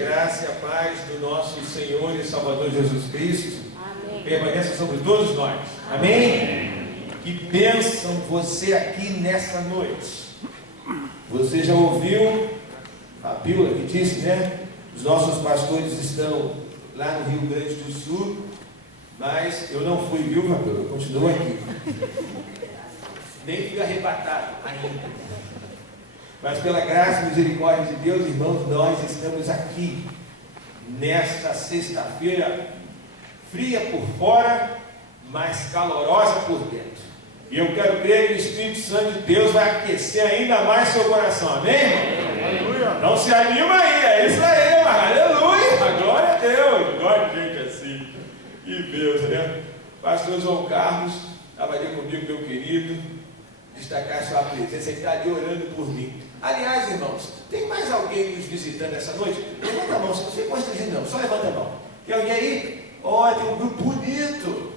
graça e a paz do nosso Senhor e Salvador Jesus Cristo Amém. permaneça sobre todos nós. Amém? Que bênção você aqui nessa noite. Você já ouviu a pílula que disse, né? Os nossos pastores estão lá no Rio Grande do Sul, mas eu não fui, viu, Fabíola? Eu continuo aqui. Nem fui arrebatado ainda. Mas pela graça e misericórdia de Deus, irmãos, nós estamos aqui nesta sexta-feira, fria por fora, mas calorosa por dentro. E eu quero crer que o Espírito Santo de Deus vai aquecer ainda mais seu coração. Amém, irmão? Aleluia. Não se anima aí, é isso aí, mas aleluia. Glória a Deus. Glória a gente assim. Que Deus, né? Pastor João Carlos estava ali comigo, meu querido, destacar sua presença, ele está ali orando por mim. Aliás, irmãos, tem mais alguém nos visitando essa noite? Levanta a mão, se você gosta de não, só levanta a mão. Tem alguém aí? Olha, tem um grupo bonito.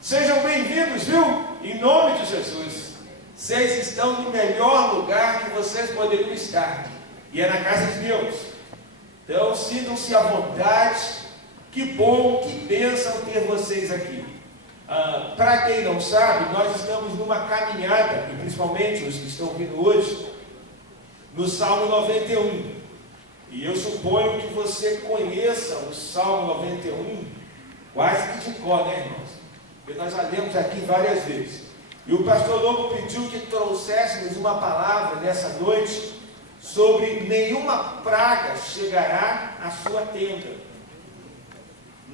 Sejam bem-vindos, viu? Em nome de Jesus. Vocês estão no melhor lugar que vocês poderiam estar, e é na casa de Deus. Então, sintam-se à vontade. Que bom, que bênção ter vocês aqui. Para quem não sabe, nós estamos numa caminhada, e principalmente os que estão vindo hoje, no Salmo 91. E eu suponho que você conheça o Salmo 91 quase que de cor, né, irmãos? Porque nós já lemos aqui várias vezes. E o pastor Lobo pediu que trouxéssemos uma palavra nessa noite sobre nenhuma praga chegará à sua tenda.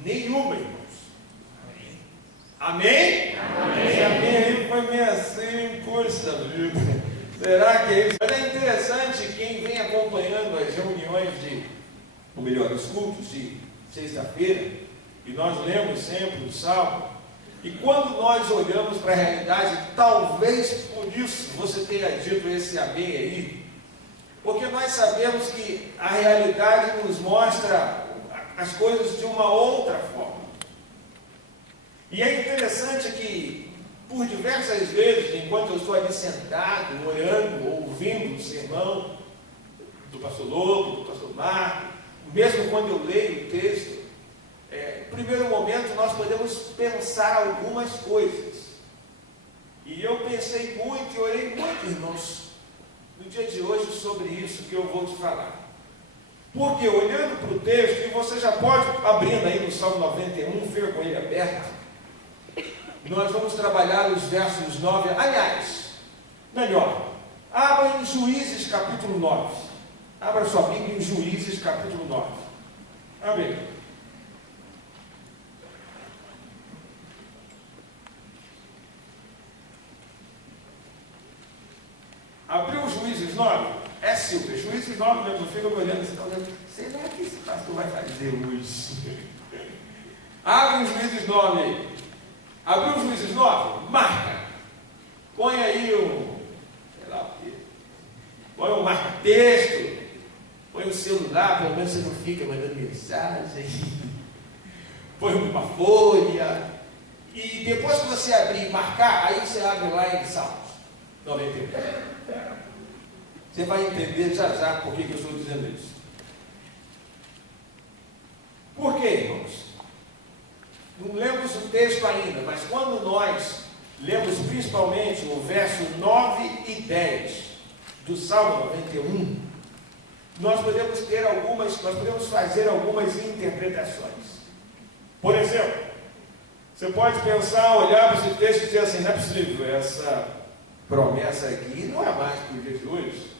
Nenhuma, irmãos. Amém? Amém? Esse amém aí foi meio assim, poxa vida. Será que é isso? Mas é interessante quem vem acompanhando as reuniões ou melhor, os cultos de sexta-feira, e nós lemos sempre o Salmo, e quando nós olhamos para a realidade, talvez por isso você tenha dito esse amém aí, porque nós sabemos que a realidade nos mostra as coisas de uma outra forma. E é interessante que, por diversas vezes, enquanto eu estou ali sentado, orando, ouvindo o sermão do pastor Lobo, do pastor Marco, mesmo quando eu leio o texto, no primeiro momento nós podemos pensar algumas coisas. E eu pensei muito e orei muito, irmãos, no dia de hoje sobre isso que eu vou te falar. Porque olhando para o texto, e você já pode abrindo aí no Salmo 91, ver com ele aberto, nós vamos trabalhar os versos 9, aliás, melhor, abra em Juízes capítulo 9, abra sua Bíblia em Juízes capítulo 9, amém. Abriu Juízes 9? É Silvia, Juízes 9, não fica olhando assim, será que esse pastor vai fazer hoje? Abre em Juízes 9 aí. Abriu os Juízes 9? Marca. Põe aí sei lá o quê. Põe um marca-texto. Põe o celular, pelo menos você não fica mandando mensagem. Põe uma folha. E depois que você abrir e marcar, aí você abre lá em Salmos 91. Você vai entender já por que eu estou dizendo isso. Por quê, irmãos? Não lemos o texto ainda, mas quando nós lemos principalmente o verso 9 e 10 do Salmo 91, nós podemos fazer algumas interpretações. Por exemplo, você pode pensar, olhar para esse texto e dizer assim, não é possível, essa promessa aqui não é mais para o dia de hoje,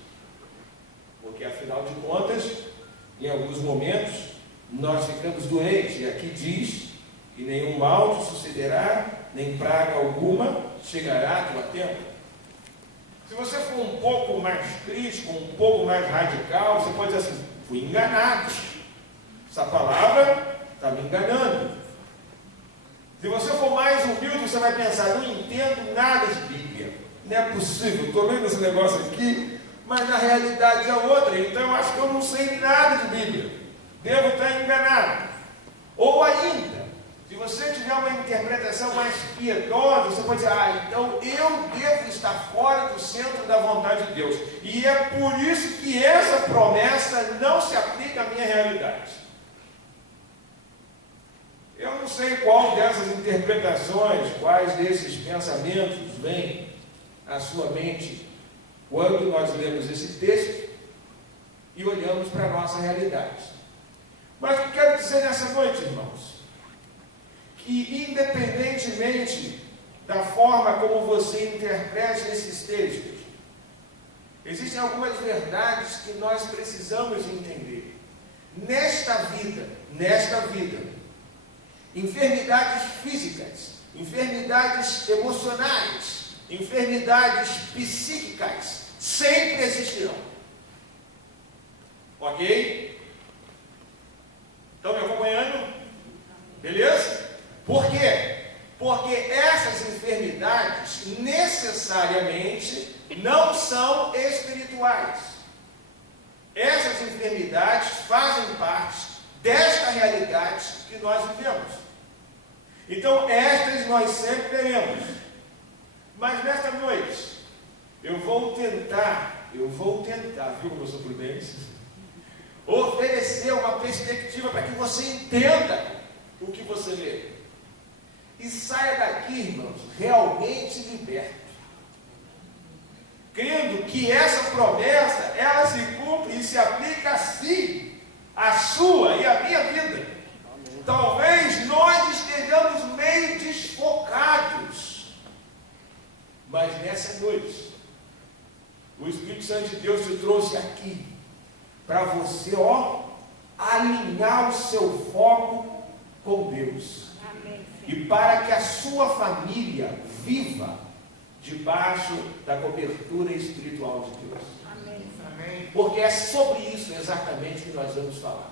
porque afinal de contas, em alguns momentos, nós ficamos doentes, e aqui diz que nenhum mal te sucederá, nem praga alguma chegará à tua tenda. Se você for um pouco mais crítico, um pouco mais radical, você pode dizer assim, fui enganado. Essa palavra está me enganando. Se você for mais humilde, você vai pensar, não entendo nada de Bíblia. Não é possível, estou lendo esse negócio aqui, mas na realidade é outra, então eu acho que eu não sei nada de Bíblia. Devo estar enganado. Ou ainda, Se você tiver uma interpretação mais piedosa, você pode dizer, então eu devo estar fora do centro da vontade de Deus. E é por isso que essa promessa não se aplica à minha realidade. Eu não sei qual dessas interpretações, quais desses pensamentos vêm à sua mente quando nós lemos esse texto e olhamos para a nossa realidade. Mas o que eu quero dizer nessa noite, irmãos, que independentemente da forma como você interprete esses textos, existem algumas verdades que nós precisamos entender. Nesta vida, enfermidades físicas, enfermidades emocionais, enfermidades psíquicas sempre existirão. Ok? Estão me acompanhando? Beleza? Por quê? Porque essas enfermidades necessariamente não são espirituais. Essas enfermidades fazem parte desta realidade que nós vivemos. Então, estas nós sempre teremos. Mas nesta noite, eu vou tentar, viu como eu sou prudente, oferecer uma perspectiva para que você entenda o que você lê. E saia daqui, irmãos, realmente liberto. Crendo que essa promessa, ela se cumpre e se aplica assim, a sua e a minha vida. Amém. Talvez nós estejamos meio desfocados, mas nessa noite, o Espírito Santo de Deus te trouxe aqui, para você, alinhar o seu foco com Deus. Amém. E para que a sua família viva debaixo da cobertura espiritual de Deus. Amém. Porque é sobre isso exatamente que nós vamos falar.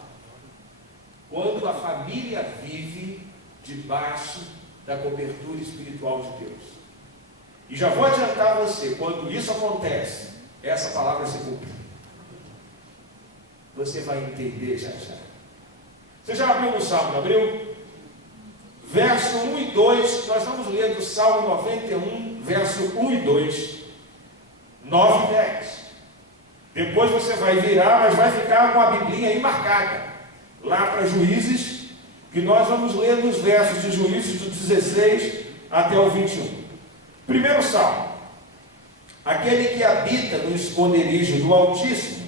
Quando a família vive debaixo da cobertura espiritual de Deus. E já vou adiantar a você, quando isso acontece, essa palavra se cumpre. Você vai entender já. Você já abriu no Salmo, não abriu? Verso 1 e 2, nós vamos ler do Salmo 91, verso 1 e 2, 9 e 10. Depois você vai virar, mas vai ficar com a Biblinha aí marcada, lá para Juízes, que nós vamos ler nos versos de Juízes do 16 até o 21. Primeiro Salmo. Aquele que habita no esconderijo do Altíssimo,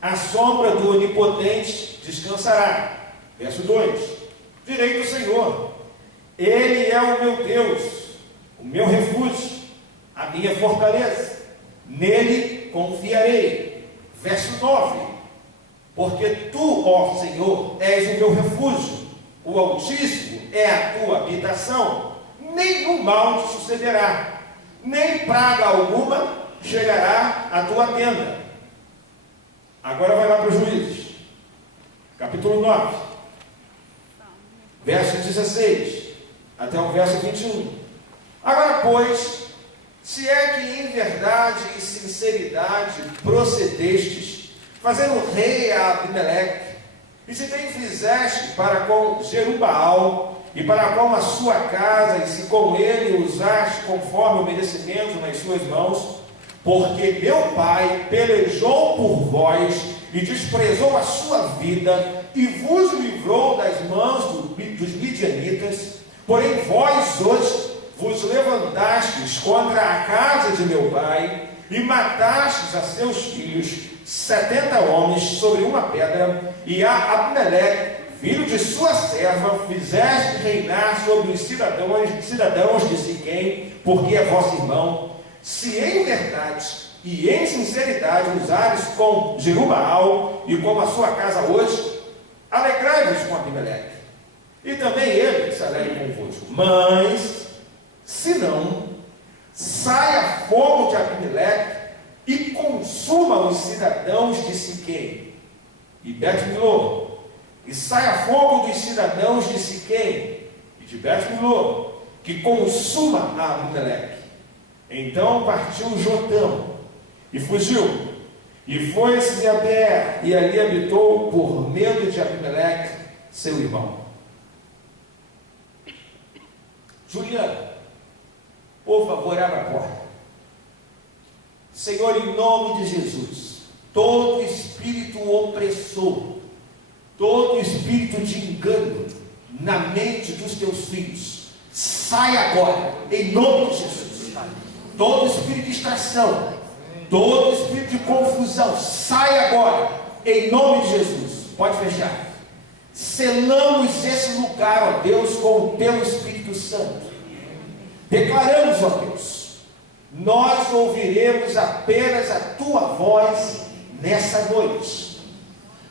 à sombra do Onipotente descansará. Verso 2. Direi do Senhor, Ele é o meu Deus, o meu refúgio, a minha fortaleza, nele confiarei. Verso 9. Porque tu, ó Senhor, és o meu refúgio, o Altíssimo é a tua habitação, nenhum mal te sucederá, nem praga alguma chegará à tua tenda. Agora vai lá para os Juízes, capítulo 9, verso 16 até o verso 21. Agora, pois, se é que em verdade e sinceridade procedestes, fazendo rei a Abimeleque, e se bem fizeste para com Jerubbaal, e para com a sua casa, e se com ele usaste conforme o merecimento nas suas mãos, porque meu pai pelejou por vós, e desprezou a sua vida, e vos livrou das mãos dos midianitas, porém vós hoje vos levantastes contra a casa de meu pai, e matastes a seus filhos, 70 homens sobre uma pedra, e a Abimeleque, filho de sua serva, fizeste reinar sobre os cidadãos de Siquém, porque é vosso irmão. Se em verdade e em sinceridade usares com Jerubbaal e com a sua casa hoje, alegrai-vos com Abimeleque, e também ele se alegre convosco. Mas, se não, saia fogo de Abimeleque e consuma os cidadãos de Siquém e Bet-Milô, e saia fogo dos cidadãos de Siquém e de Bet-Milô, que consuma a Abimeleque. Então partiu Jotão e fugiu, e foi-se a Beer, e ali habitou por medo de Abimeleque, seu irmão. Juliana, por favor, abra a porta. Senhor, em nome de Jesus, todo espírito opressor, todo espírito de engano na mente dos teus filhos, sai agora, em nome de Jesus. Todo espírito de distração, todo espírito de confusão, sai agora, em nome de Jesus. Pode fechar. Selamos esse lugar, ó Deus, com o teu Espírito Santo. Declaramos, ó Deus, nós ouviremos apenas a tua voz nessa noite.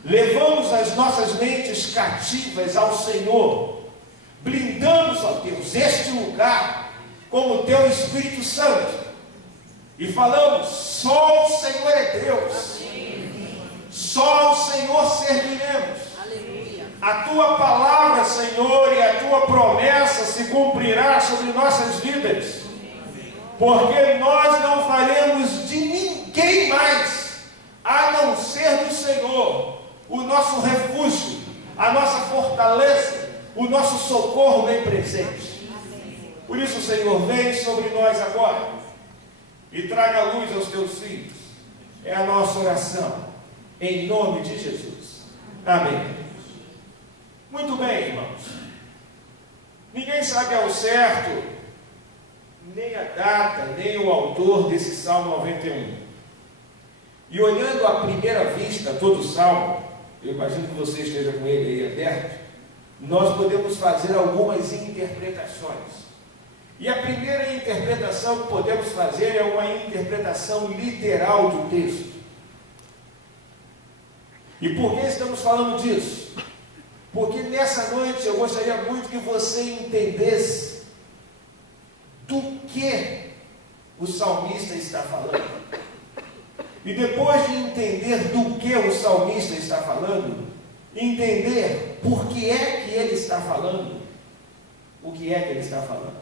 Levamos as nossas mentes cativas ao Senhor. Blindamos, ó Deus, este lugar com o teu Espírito Santo. E falamos, só o Senhor é Deus. Só o Senhor serviremos. A tua palavra, Senhor, e a tua promessa se cumprirá sobre nossas vidas, porque nós não faremos de ninguém mais, a não ser do Senhor, o nosso refúgio, a nossa fortaleza, o nosso socorro bem presente. Por isso, Senhor, vem sobre nós agora e traga luz aos teus filhos. É a nossa oração, em nome de Jesus. Amém. Muito bem, irmãos. Ninguém sabe ao certo nem a data, nem o autor desse Salmo 91. E olhando à primeira vista todo o Salmo, eu imagino que você esteja com ele aí aberto, nós podemos fazer algumas interpretações. E a primeira interpretação que podemos fazer é uma interpretação literal do texto. E por que estamos falando disso? Porque nessa noite eu gostaria muito que você entendesse do que o salmista está falando. E depois de entender do que o salmista está falando, entender por que é que ele está falando, o que é que ele está falando.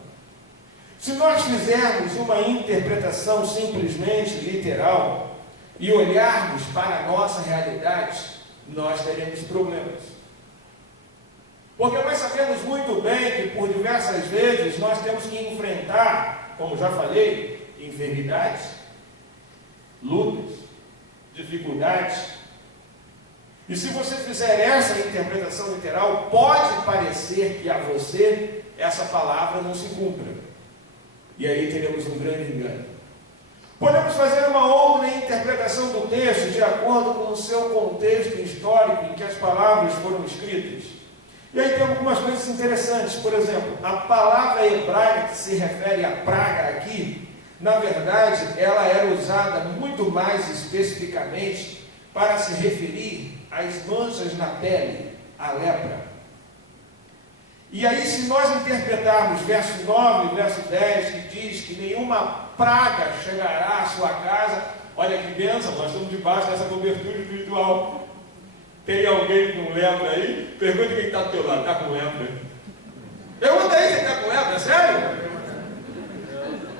Se nós fizermos uma interpretação simplesmente literal e olharmos para a nossa realidade, nós teremos problemas. Porque nós sabemos muito bem que por diversas vezes nós temos que enfrentar, como já falei, enfermidades, lutas, dificuldades. E se você fizer essa interpretação literal, pode parecer que a você essa palavra não se cumpra. E aí teremos um grande engano. Podemos fazer uma outra interpretação do texto de acordo com o seu contexto histórico em que as palavras foram escritas. E aí tem algumas coisas interessantes. Por exemplo, a palavra hebraica que se refere à praga aqui, na verdade, ela era usada muito mais especificamente para se referir às manchas na pele, à lepra. E aí, se nós interpretarmos verso 9 e verso 10, que diz que nenhuma praga chegará à sua casa, olha que bênção, nós estamos debaixo dessa cobertura espiritual. Tem alguém com lepra aí? Pergunta quem está do teu lado, está com lepra? Pergunta aí se ele está com lepra, é sério?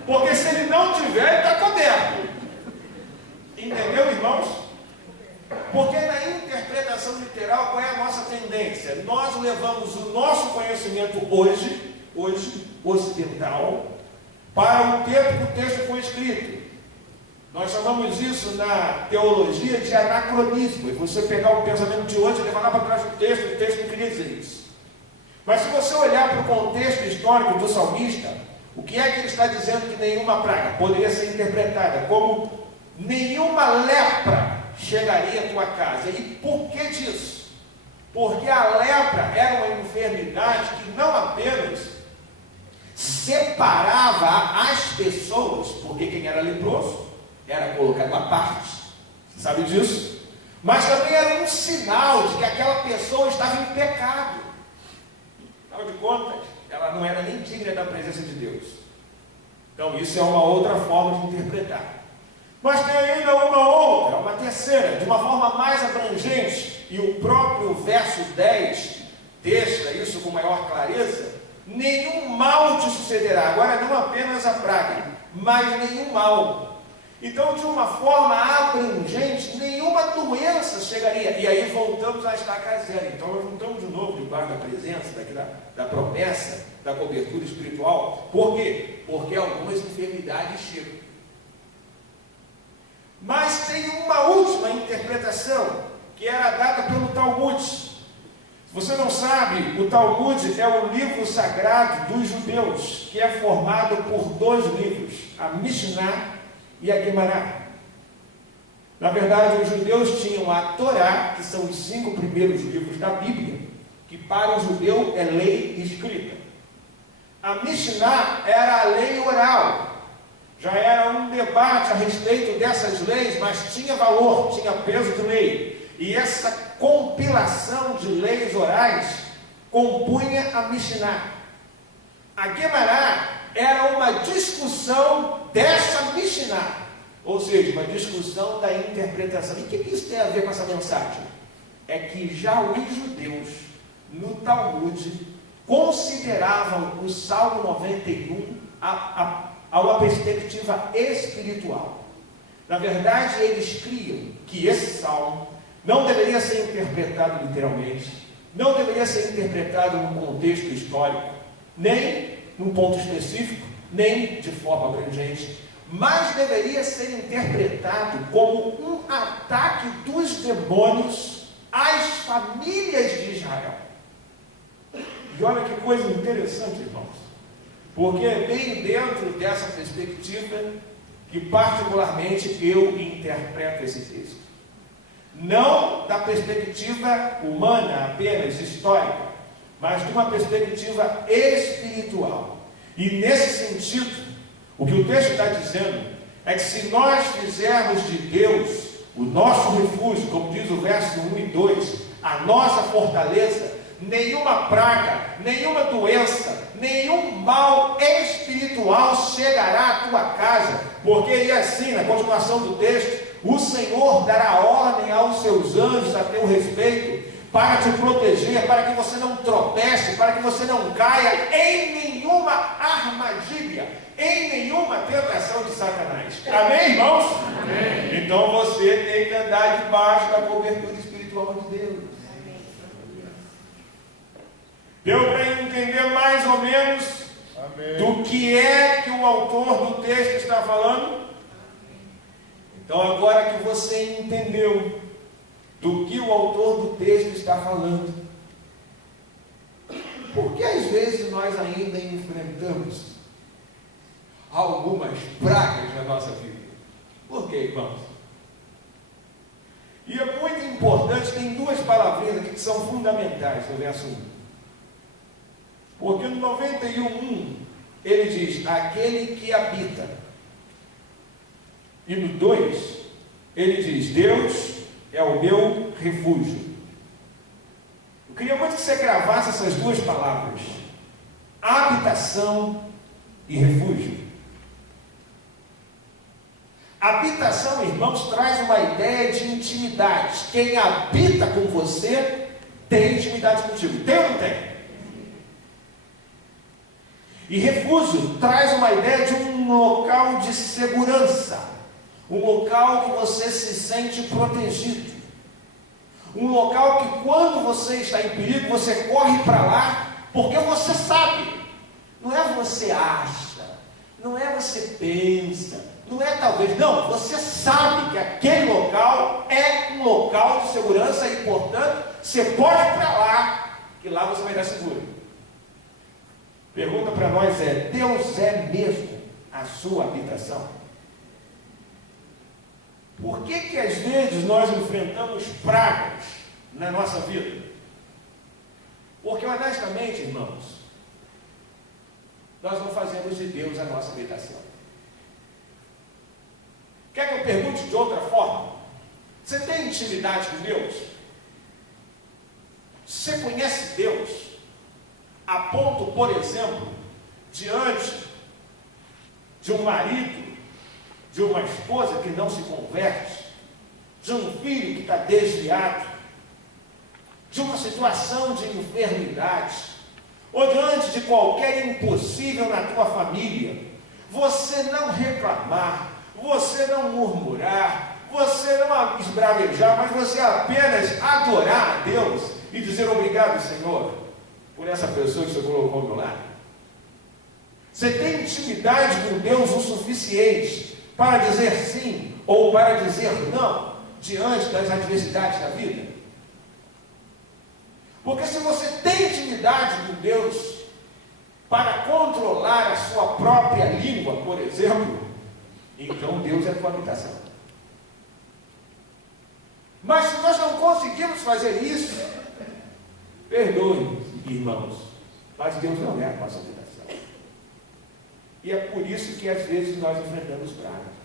Porque se ele não tiver, ele está coberto. Entendeu, irmãos? Porque na interpretação literal, qual é a nossa tendência? Nós levamos o nosso conhecimento hoje ocidental, para o tempo que o texto foi escrito. Nós chamamos isso na teologia de anacronismo. E você pegar o pensamento de hoje e levar lá para trás do texto, o texto não queria dizer isso. Mas se você olhar para o contexto histórico do salmista, o que é que ele está dizendo que nenhuma praga poderia ser interpretada como nenhuma lepra chegaria à tua casa? E por que disso? Porque a lepra era uma enfermidade que não apenas separava as pessoas, porque quem era leproso era colocado à parte, você sabe disso? Mas também era um sinal de que aquela pessoa estava em pecado. Afinal de contas, ela não era nem digna da presença de Deus. Então isso é uma outra forma de interpretar. Mas tem ainda uma outra, uma terceira, de uma forma mais abrangente, e o próprio verso 10 deixa isso com maior clareza: nenhum mal te sucederá. Agora não apenas a praga, mas nenhum mal. Então, de uma forma abrangente, nenhuma doença chegaria. E aí voltamos à estaca zero. Então, nós voltamos de novo debaixo da presença, da promessa, da cobertura espiritual. Por quê? Porque algumas enfermidades chegam. Mas tem uma última interpretação, que era dada pelo Talmud. Se você não sabe, o Talmud é o livro sagrado dos judeus, que é formado por 2 livros, a Mishnah e a Guemará. Na verdade, os judeus tinham a Torá, que são os 5 primeiros livros da Bíblia, que para o judeu é lei escrita. A Mishnah era a lei oral. Já era um debate a respeito dessas leis, mas tinha valor, tinha peso de lei. E essa compilação de leis orais compunha a Mishnah. A Guemará era uma discussão dessa Mishnah, ou seja, uma discussão da interpretação. E o que isso tem a ver com essa mensagem? É que já os judeus, no Talmud, consideravam o Salmo 91 a uma perspectiva espiritual. Na verdade, eles criam que esse salmo não deveria ser interpretado literalmente, não deveria ser interpretado num contexto histórico, nem num ponto específico, nem de forma abrangente, mas deveria ser interpretado como um ataque dos demônios às famílias de Israel. E olha que coisa interessante, irmãos, porque é bem dentro dessa perspectiva que particularmente eu interpreto esse texto. Não da perspectiva humana, apenas histórica, mas de uma perspectiva espiritual. E nesse sentido, o que o texto está dizendo é que se nós fizermos de Deus o nosso refúgio, como diz o verso 1 e 2, a nossa fortaleza, nenhuma praga, nenhuma doença, nenhum mal espiritual chegará à tua casa, porque e assim, na continuação do texto, o Senhor dará ordem aos seus anjos a teu respeito, para te proteger, para que você não tropece, para que você não caia em nenhuma armadilha, em nenhuma tentação de Satanás. Amém, irmãos? Amém. Então você tem que andar debaixo da cobertura espiritual de Deus. Deu para entender mais ou menos do que é que o autor do texto está falando? Então, agora que você entendeu do que o autor do texto está falando, por que às vezes nós ainda enfrentamos algumas pragas na nossa vida? Por quê, irmãos? E é muito importante, tem 2 palavrinhas aqui que são fundamentais no verso 1. Porque no 91, ele diz, aquele que habita. E no 2, ele diz, Deus é o meu refúgio. Eu queria muito que você gravasse essas 2 palavras. Habitação e refúgio. Habitação, irmãos, traz uma ideia de intimidade. Quem habita com você tem intimidade contigo. Tem ou não tem? E refúgio traz uma ideia de um local de segurança, um local que você se sente protegido, um local que quando você está em perigo, você corre para lá, porque você sabe, não é você acha, não é você pensa, não é talvez, não, você sabe que aquele local é um local de segurança e, portanto, você pode ir para lá, que lá você vai estar seguro. Pergunta para nós é, Deus é mesmo a sua habitação? Por que às vezes nós enfrentamos pragas na nossa vida? Porque honestamente, irmãos, nós não fazemos de Deus a nossa habitação. Quer que eu pergunte de outra forma? Você tem intimidade com Deus? Você conhece Deus? A ponto, por exemplo, diante de um marido, de uma esposa que não se converte, de um filho que está desviado, de uma situação de enfermidade, ou diante de qualquer impossível na tua família, você não reclamar, você não murmurar, você não esbravejar, mas você apenas adorar a Deus e dizer obrigado, Senhor, por essa pessoa que você colocou ao meu lado? Você tem intimidade com Deus o suficiente para dizer sim ou para dizer não diante das adversidades da vida? Porque se você tem intimidade com Deus para controlar a sua própria língua, por exemplo, então Deus é a tua habitação. Mas se nós não conseguimos fazer isso, perdoem, irmãos, mas Deus não é a nossa habitação. E é por isso que às vezes nós enfrentamos pragas.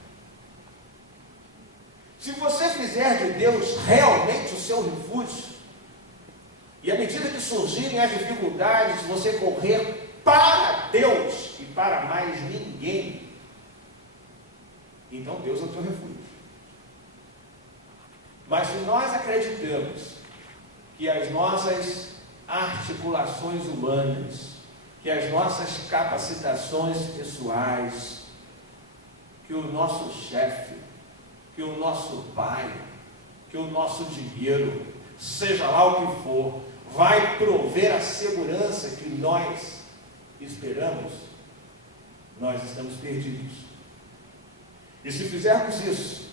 Se você fizer de Deus realmente o seu refúgio, e à medida que surgirem as dificuldades, você correr para Deus e para mais ninguém, então Deus é o teu refúgio. Mas se nós acreditamos que as nossas articulações humanas, que as nossas capacitações pessoais, que o nosso chefe, que o nosso pai, que o nosso dinheiro, seja lá o que for, vai prover a segurança que nós esperamos, nós estamos perdidos. E se fizermos isso,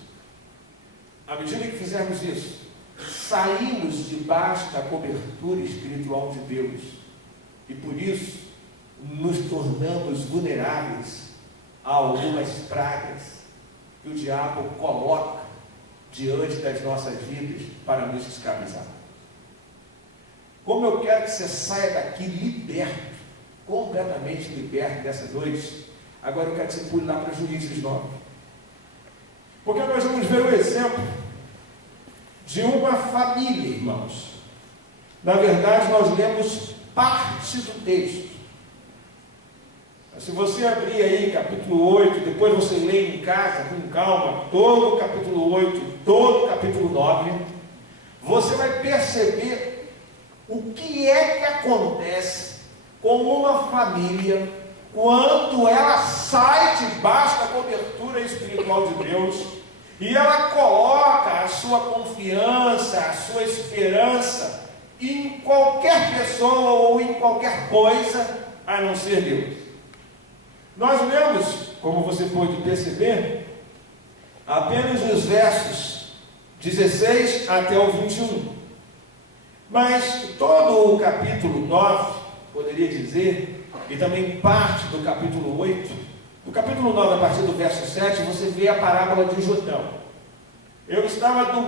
à medida que fizermos isso, saímos debaixo da cobertura espiritual de Deus, e por isso nos tornamos vulneráveis a algumas pragas que o diabo coloca diante das nossas vidas para nos escravizar. Como eu quero que você saia daqui liberto, completamente liberto dessa noite, agora eu quero que você pule lá para Juízes 9. Porque nós vamos ver o exemplo de uma família, irmãos. Na verdade, nós lemos parte do texto. Se você abrir aí capítulo 8, depois você lê em casa com calma, todo o capítulo 8, todo o capítulo 9, você vai perceber o que é que acontece com uma família quando ela sai debaixo da cobertura espiritual de Deus e ela coloca a sua confiança, a sua esperança em qualquer pessoa ou em qualquer coisa a não ser Deus. Nós lemos, como você pode perceber, apenas os versos 16 até o 21. Mas todo o capítulo 9, poderia dizer, e também parte do capítulo 8, do capítulo 9, a partir do verso 7, você vê a parábola de Jotão. Eu estava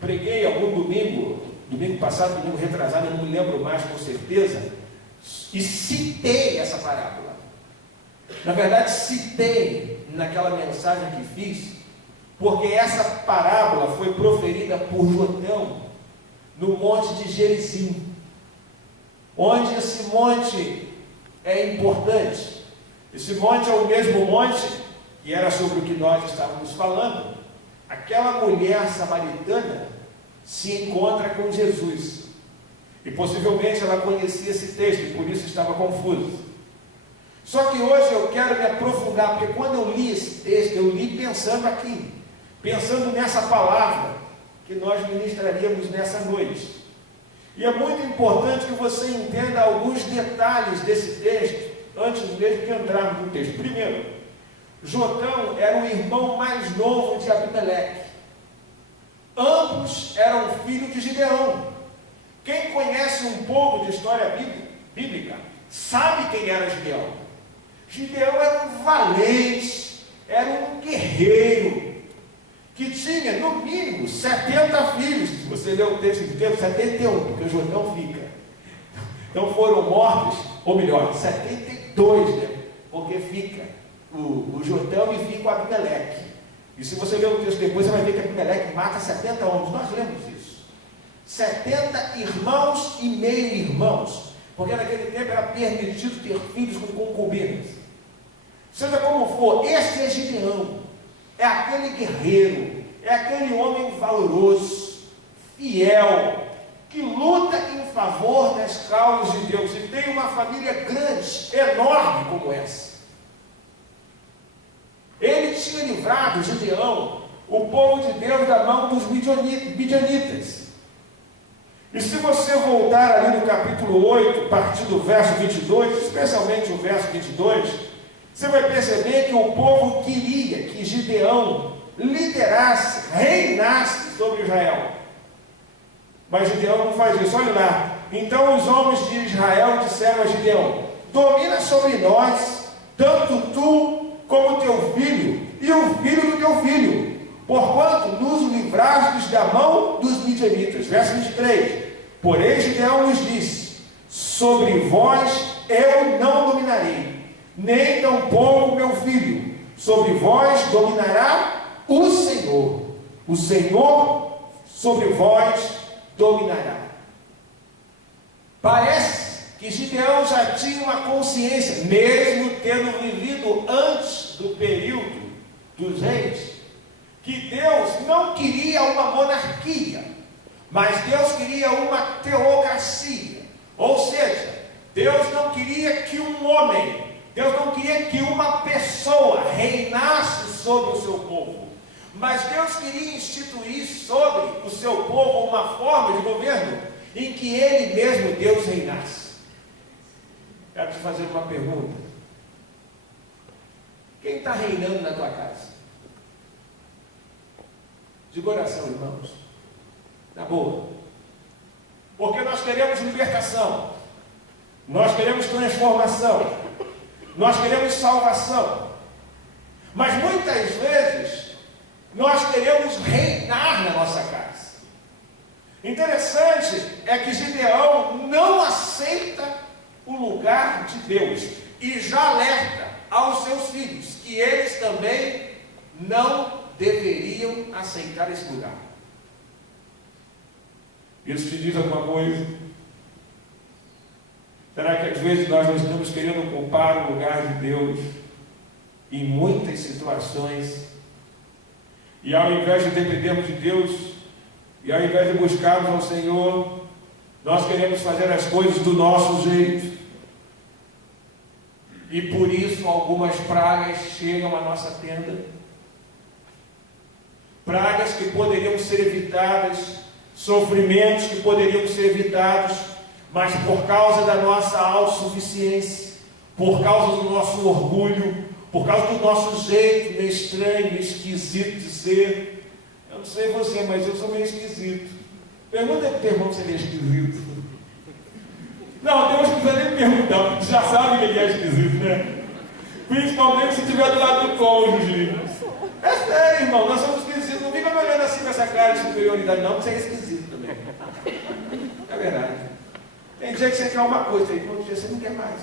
preguei algum domingo passado, domingo retrasado, eu não me lembro mais com certeza, e citei essa parábola. Na verdade, citei naquela mensagem que fiz, porque essa parábola foi proferida por Jotão no monte de Gerizim, onde esse monte é importante. Esse monte é o mesmo monte que era sobre o que nós estávamos falando. Aquela mulher samaritana se encontra com Jesus, e possivelmente ela conhecia esse texto e por isso estava confusa. Só que hoje eu quero me aprofundar, porque quando eu li esse texto, eu li pensando aqui, pensando nessa palavra que nós ministraríamos nessa noite. E é muito importante que você entenda alguns detalhes desse texto, antes mesmo de entrarmos no texto. Primeiro, Jotão era o irmão mais novo de Abimeleque. Ambos eram filhos de Gideão. Quem conhece um pouco de história bíblica, sabe quem era Gideão. Gideão era um valente, era um guerreiro, que tinha no mínimo 70 filhos. Se você ler o texto inteiro, 71, porque o Jotão fica. Então foram mortos, ou melhor, 72, né? Porque fica o Jotão e fica o Abimeleque. E se você ler o texto depois, você vai ver que Abimeleque mata 70 homens. Nós lemos isso. 70 irmãos e meio-irmãos, porque naquele tempo era permitido ter filhos com concubinas. Seja como for, este é Gideão, é aquele guerreiro, é aquele homem valoroso, fiel, que luta em favor das causas de Deus, e tem uma família grande, enorme como essa. Ele tinha livrado Gideão, o povo de Deus, da mão dos midianitas. E se você voltar ali no capítulo 8, a partir do verso 22, especialmente o verso 22, você vai perceber que o povo queria que Gideão liderasse, reinasse sobre Israel. Mas Gideão não faz isso. Olha lá. Então os homens de Israel disseram a Gideão: domina sobre nós, tanto tu como teu filho, e o filho do teu filho, porquanto nos livrastes da mão dos midianitas. Verso 23. Porém Gideão lhes disse: sobre vós eu não dominarei, nem tampouco meu filho. Sobre vós dominará o Senhor. O Senhor sobre vós dominará. Parece que Gideão já tinha uma consciência, mesmo tendo vivido antes do período dos reis, que Deus não queria uma monarquia, mas Deus queria uma teocracia. Ou seja, Deus não queria que um homem, Deus não queria que uma pessoa reinasse sobre o seu povo, mas Deus queria instituir sobre o seu povo uma forma de governo em que Ele mesmo, Deus, reinasse. Quero te fazer uma pergunta. Quem está reinando na tua casa? De coração, irmãos. Na boa. Porque nós queremos libertação. Nós queremos transformação. Nós queremos salvação. Mas muitas vezes nós queremos reinar na nossa casa. Interessante é que Gideão não aceita o lugar de Deus e já alerta aos seus filhos que eles também não deveriam aceitar esse lugar. Isso te diz alguma coisa? Será que às vezes nós não estamos querendo ocupar o lugar de Deus em muitas situações, e ao invés de dependermos de Deus, e ao invés de buscarmos ao Senhor, nós queremos fazer as coisas do nosso jeito, e por isso algumas pragas chegam à nossa tenda, pragas que poderiam ser evitadas, sofrimentos que poderiam ser evitados, mas por causa da nossa autossuficiência, por causa do nosso orgulho, por causa do nosso jeito meio estranho, meio esquisito de ser. Eu não sei você, mas eu sou meio esquisito. Pergunta para o teu irmão se ele é esquisito. Não, Deus não precisa nem perguntar, porque já sabe que ele é esquisito, né? Principalmente se estiver do lado do cônjuge. É sério, irmão, nós somos esquisitos. Não fica me olhando assim com essa cara de superioridade, não, porque você é esquisito também. É verdade. Tem dia que você quer uma coisa, tem outro dia você não quer mais.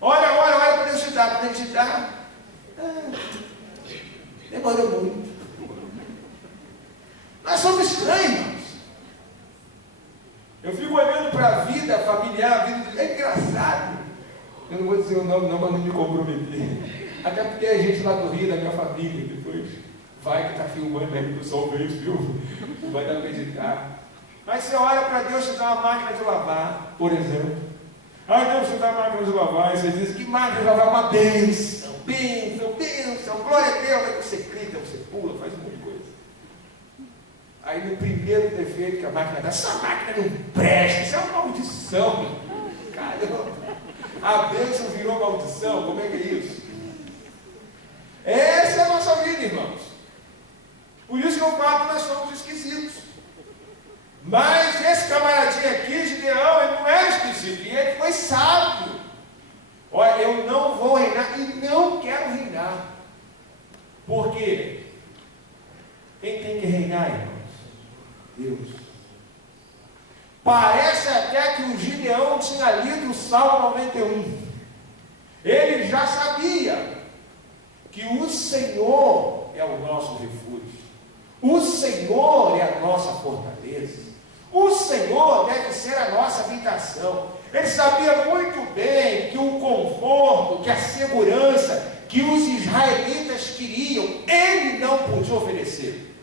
Olha para Deus te dar, para Deus te dar. Demorou muito. Nós somos estranhos, irmãos. Eu fico olhando para a vida familiar, a vida. É engraçado. Eu não vou dizer o nome, não, para não me comprometer. Até porque a gente lá do Rio, da minha família, depois vai que está filmando aí, o pessoal vê o filme, não vai dar para editar. Mas você olha para Deus te dar uma máquina de lavar, por exemplo. Aí Deus te dá uma máquina de lavar, e você diz que máquina de lavar é uma bênção, glória a Deus. Aí você grita, você pula, faz um monte de coisa. Aí no primeiro defeito que a máquina dá, essa máquina não presta, isso é uma maldição. Caramba, a bênção virou maldição, como é que é isso? Essa é a nossa vida, irmãos. Por isso que eu falo que nós somos esquisitos. Mas esse camaradinho aqui, Gideão, ele não era esquisito, e ele foi sábio. Olha, eu não vou reinar e não quero reinar. Por quê? Quem tem que reinar, irmãos? Deus. Parece até que o Gideão tinha lido o Salmo 91. Ele já sabia que o Senhor é o nosso refúgio. O Senhor é a nossa fortaleza. O Senhor deve ser a nossa habitação. Ele sabia muito bem que o conforto, que a segurança que os israelitas queriam, ele não podia oferecer.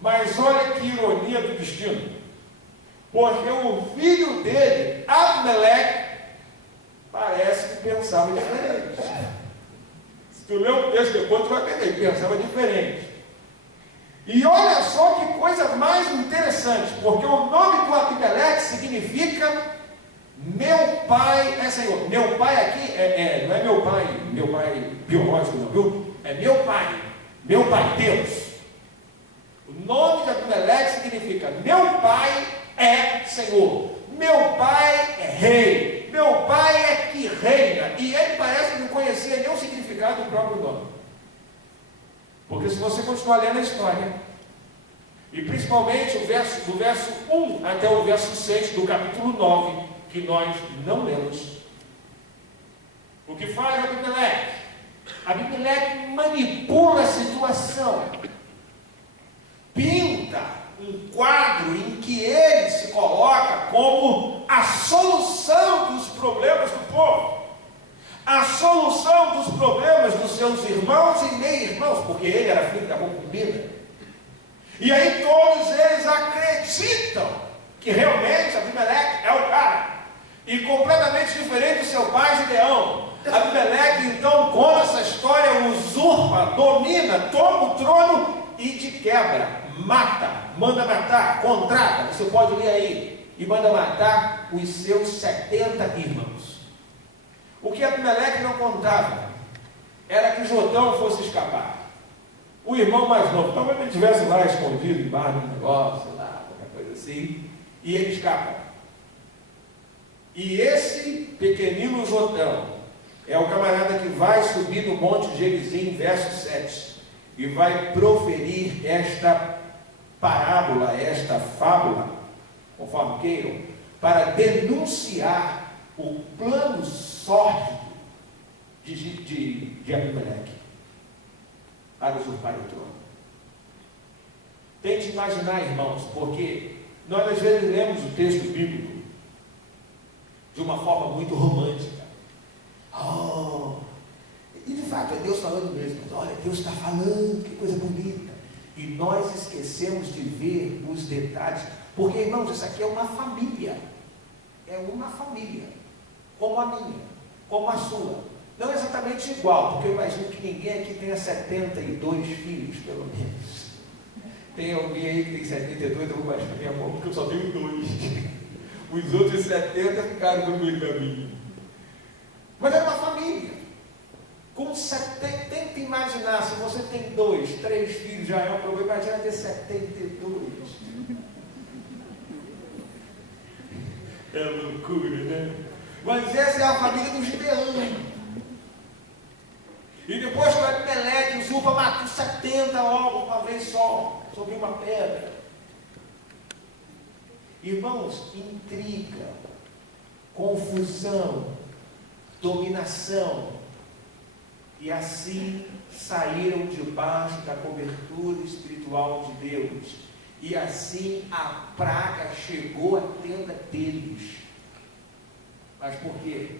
Mas olha que ironia do destino. Porque o filho dele, Abimeleque, parece que pensava diferente. tu lê o texto depois, tu vai entender, ele pensava diferente. E olha só que coisa mais interessante, porque o nome do Abimeleque significa meu pai é Senhor. Meu pai aqui não é meu pai biológico, não, viu? É meu pai, Deus. O nome de Abimeleque significa meu pai é Senhor, meu pai é rei, meu pai é que reina. E ele parece que não conhecia nem o significado do próprio nome. Porque se você continuar lendo a história, e principalmente do verso 1 até o verso 6 do capítulo 9, que nós não lemos, o que faz Abimeleque? Abimeleque manipula a situação, pinta um quadro em que ele se coloca como a solução dos problemas do povo, a solução dos problemas dos seus irmãos e meio-irmãos, porque ele era filho da concubina. E aí todos eles acreditam que realmente Abimeleque é o cara, e completamente diferente do seu pai Gideão. Abimeleque então conta essa história, usurpa, domina, toma o trono e de quebra, mata, manda matar, contrata, você pode ler aí, e manda matar os seus 70 irmãos. O que Abimeleque não contava era que Jotão fosse escapar. O irmão mais novo, talvez ele estivesse lá escondido embaixo de um negócio, sei lá, qualquer coisa assim, e ele escapa. E esse pequenino Jotão é o camarada que vai subir no Monte Gerizim, verso 7, e vai proferir esta parábola, esta fábula, conforme queiram, para denunciar o plano sórdido de Abimeleque para usurpar o trono. Tente imaginar, irmãos, porque nós às vezes lemos o texto bíblico de uma forma muito romântica. E de fato é Deus falando mesmo. Olha, Deus está falando, que coisa bonita. E nós esquecemos de ver os detalhes, porque, irmãos, isso aqui é uma família. É uma família, como a minha, como a sua. Não exatamente igual, porque eu imagino que ninguém aqui tenha 72 filhos, pelo menos. Tem alguém aí que tem 72, eu vou baixar minha mão, porque eu só tenho 2. Os outros 70 ficaram no meio do caminho. Mas é uma família. Com 70, tenta imaginar, se você tem 2, 3 filhos, já é um problema, imagina ter 72. É loucura, né? Mas essa é a família do Gideão. E depois que o Abimeleque usurpa, matou 70 logo uma vez só, sobre uma pedra. Irmãos, intriga, confusão, dominação. E assim saíram debaixo da cobertura espiritual de Deus. E assim a praga chegou à tenda deles. Mas por quê?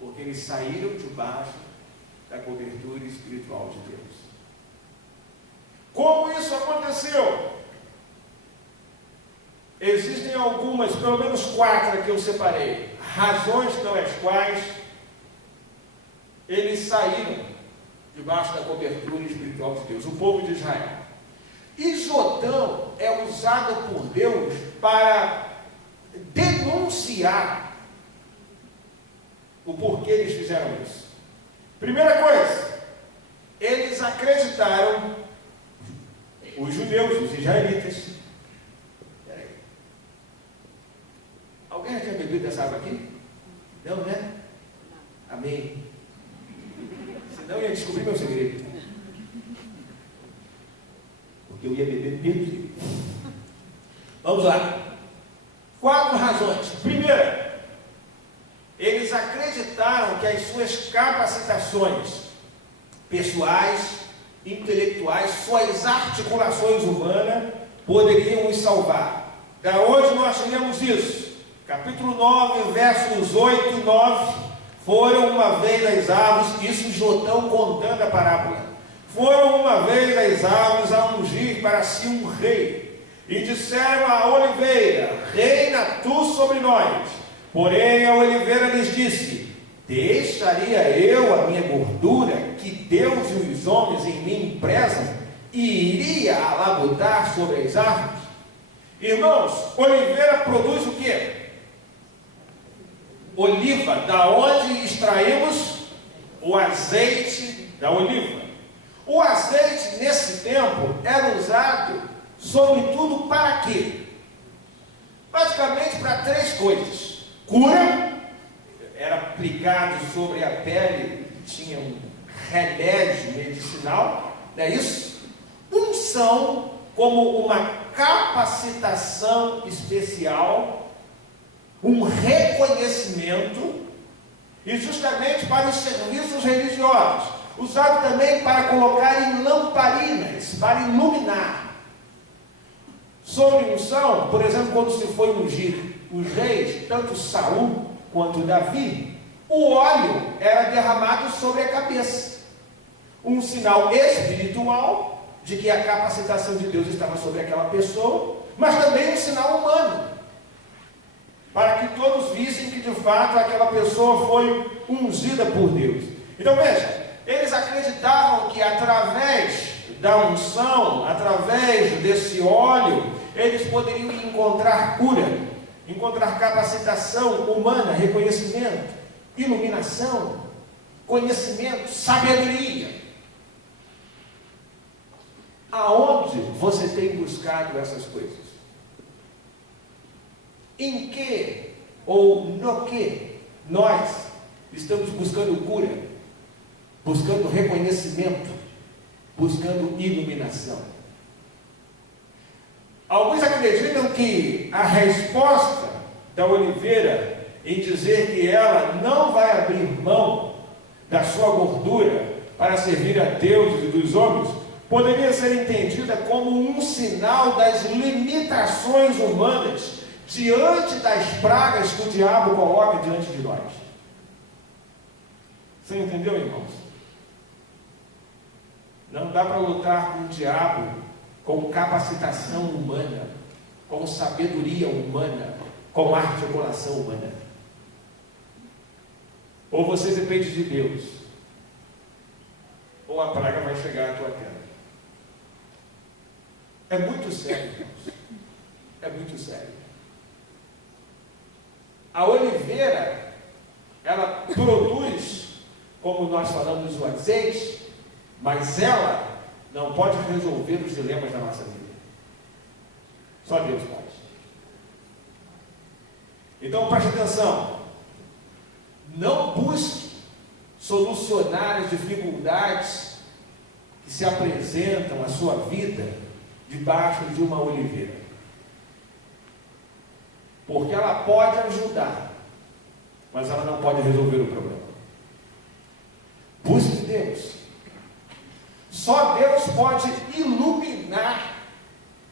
Porque eles saíram debaixo da cobertura espiritual de Deus. Como isso aconteceu? Existem algumas, pelo menos 4 que eu separei, razões pelas quais eles saíram debaixo da cobertura espiritual de Deus, o povo de Israel. E Jotão é usado por Deus para denunciar o porquê eles fizeram isso. Primeira coisa, eles acreditaram, os judeus, os israelitas. Peraí. Alguém já tinha bebido essa água aqui? Não, né? Amém. Senão eu ia descobrir meu segredo. Porque eu ia beber perdido. Vamos lá. 4 razões. Primeira, eles acreditaram que as suas capacitações pessoais, intelectuais, suas articulações humanas poderiam os salvar. Da onde nós tivemos isso? Capítulo 9, versos 8 e 9. Foram uma vez as árvores, isso Jotão contando a parábola. Foram uma vez as árvores a ungir para si um rei, e disseram à oliveira: reina tu sobre nós. Porém a oliveira lhes disse: deixaria eu a minha gordura, que que Deus e os homens em mim prezam, e iria alabutar sobre as árvores? Irmãos, oliveira produz o quê? Oliva, da onde extraímos o azeite da oliva. O azeite, nesse tempo, era usado, sobretudo, para quê? Basicamente para três coisas: cura, era aplicado sobre a pele, tinha um remédio medicinal, não é isso? Unção, como uma capacitação especial, um reconhecimento, e justamente para os serviços religiosos, usado também para colocar em lamparinas, para iluminar. Sobre unção, por exemplo, quando se foi ungir os reis, tanto Saul quanto Davi, o óleo era derramado sobre a cabeça, um sinal espiritual de que a capacitação de Deus estava sobre aquela pessoa, mas também um sinal humano, para que todos vissem que de fato aquela pessoa foi ungida por Deus. Então veja, eles acreditavam que através da unção, através desse óleo, eles poderiam encontrar cura, encontrar capacitação humana, reconhecimento, iluminação, conhecimento, sabedoria. Aonde você tem buscado essas coisas? Em que ou no que nós estamos buscando cura, buscando reconhecimento, buscando iluminação? Alguns acreditam que a resposta da oliveira em dizer que ela não vai abrir mão da sua gordura para servir a Deus e dos homens poderia ser entendida como um sinal das limitações humanas diante das pragas que o diabo coloca diante de nós. Você entendeu, irmãos? Não dá para lutar com o diabo com capacitação humana, com sabedoria humana, com articulação humana. Ou você depende de Deus, ou a praga vai chegar à tua terra. É muito sério, irmãos. É muito sério. A oliveira, ela produz, como nós falamos, o azeite, mas ela não pode resolver os dilemas da nossa vida. Só Deus pode. Então preste atenção. Não busque solucionar as dificuldades que se apresentam à sua vida debaixo de uma oliveira. Porque ela pode ajudar, mas ela não pode resolver o problema. Busque Deus. Só Deus pode iluminar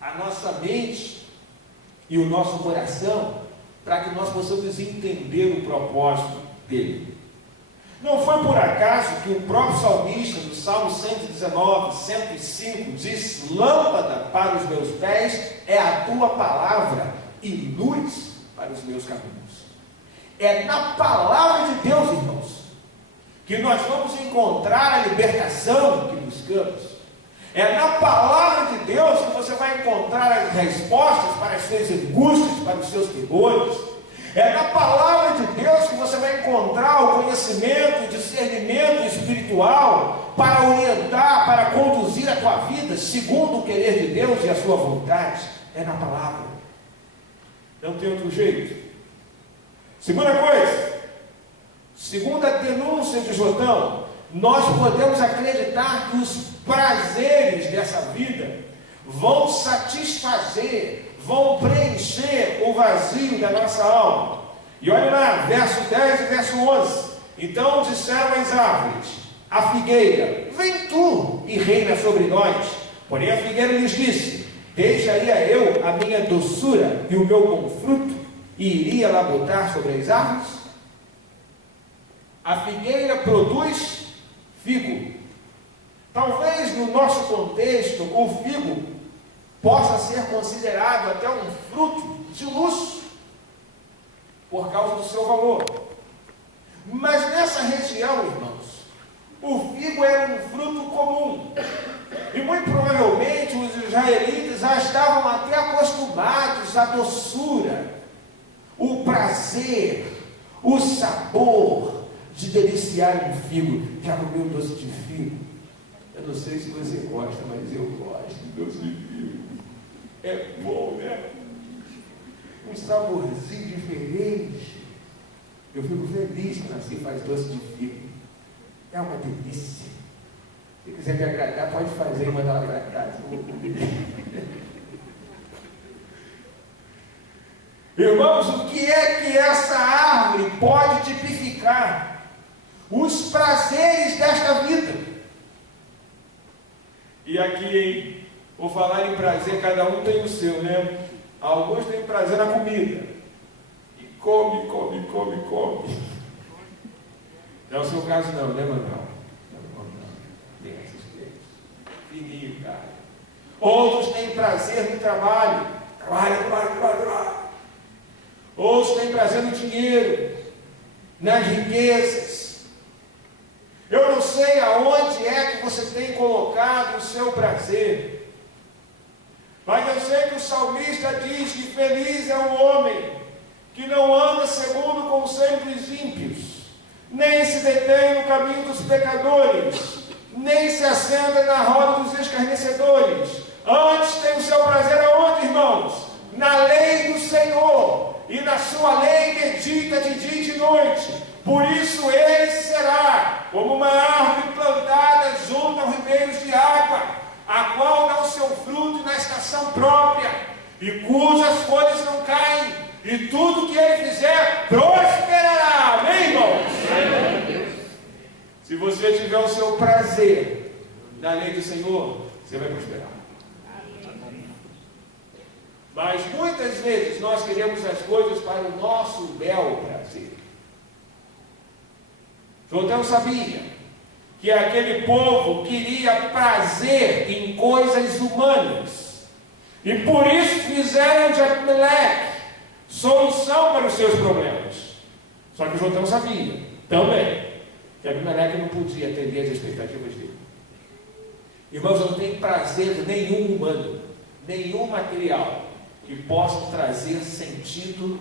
a nossa mente e o nosso coração para que nós possamos entender o propósito dele. Não foi por acaso que o próprio salmista, do Salmo 119, 105, diz: lâmpada para os meus pés é a tua palavra e luz para os meus caminhos. É na palavra de Deus, irmãos, que nós vamos encontrar a libertação que buscamos. É na palavra de Deus que você vai encontrar as respostas para as suas angústias, para os seus temores. É na palavra de Deus que você vai encontrar o conhecimento, o discernimento espiritual para orientar, para conduzir a tua vida segundo o querer de Deus e a sua vontade. É na palavra. Não tem outro jeito. Segunda coisa, segundo a denúncia de Jotão, nós podemos acreditar que os prazeres dessa vida vão satisfazer, vão preencher o vazio da nossa alma. E olha lá, verso 10 e verso 11. Então disseram as árvores, a figueira: vem tu e reina sobre nós. Porém a figueira lhes disse: deixaria eu a minha doçura e o meu bom fruto, e iria labutar sobre as árvores? A figueira produz figo. Talvez no nosso contexto o figo possa ser considerado até um fruto de luxo, por causa do seu valor. Mas nessa região, irmãos, O figo era um fruto comum. E muito provavelmente os israelitas já estavam até acostumados à doçura, o prazer, o sabor de deliciar um figo. Já comeu doce de figo? Eu não sei se você gosta, mas eu gosto de doce de figo. É bom, né? Um saborzinho diferente. Eu fico feliz quando assim faz doce de figo. É uma delícia. Se quiser me agradar, pode fazer e mandar lá para casa. Eu vou comer. Irmãos, o que é que essa árvore pode tipificar? Os prazeres desta vida. E aqui, hein, vou falar em prazer, cada um tem o seu, né? Alguns têm prazer na comida. E come. Não é o seu caso não, né, Manuel? Não. Tem essas coisas. Fininho, cara. Outros têm prazer no trabalho. Trabalho. Outros têm prazer no dinheiro, nas riquezas. Eu não sei aonde é que você tem colocado o seu prazer, mas eu sei que o salmista diz que feliz é o homem que não anda segundo conselho dos ímpios, nem se detém no caminho dos pecadores, nem se assenta na roda dos escarnecedores. Antes tem o seu prazer aonde, irmãos? Na lei do Senhor, e na sua lei medita de dia e de noite. Por isso ele será como uma árvore plantada junto aos ribeiros de água, a qual dá o seu fruto na estação própria, e cujas folhas não caem, e tudo que ele fizer prosperará. Amém, irmãos? Se você tiver o seu prazer na lei do Senhor, você vai prosperar. Mas muitas vezes nós queremos as coisas para o nosso bel prazer. João sabia que aquele povo queria prazer em coisas humanas, e por isso fizeram de Abimeleque solução para os seus problemas. Só que João sabia também que Abimeleque não podia atender às expectativas dele. Irmãos, não tem prazer nenhum humano, nenhum material que possa trazer sentido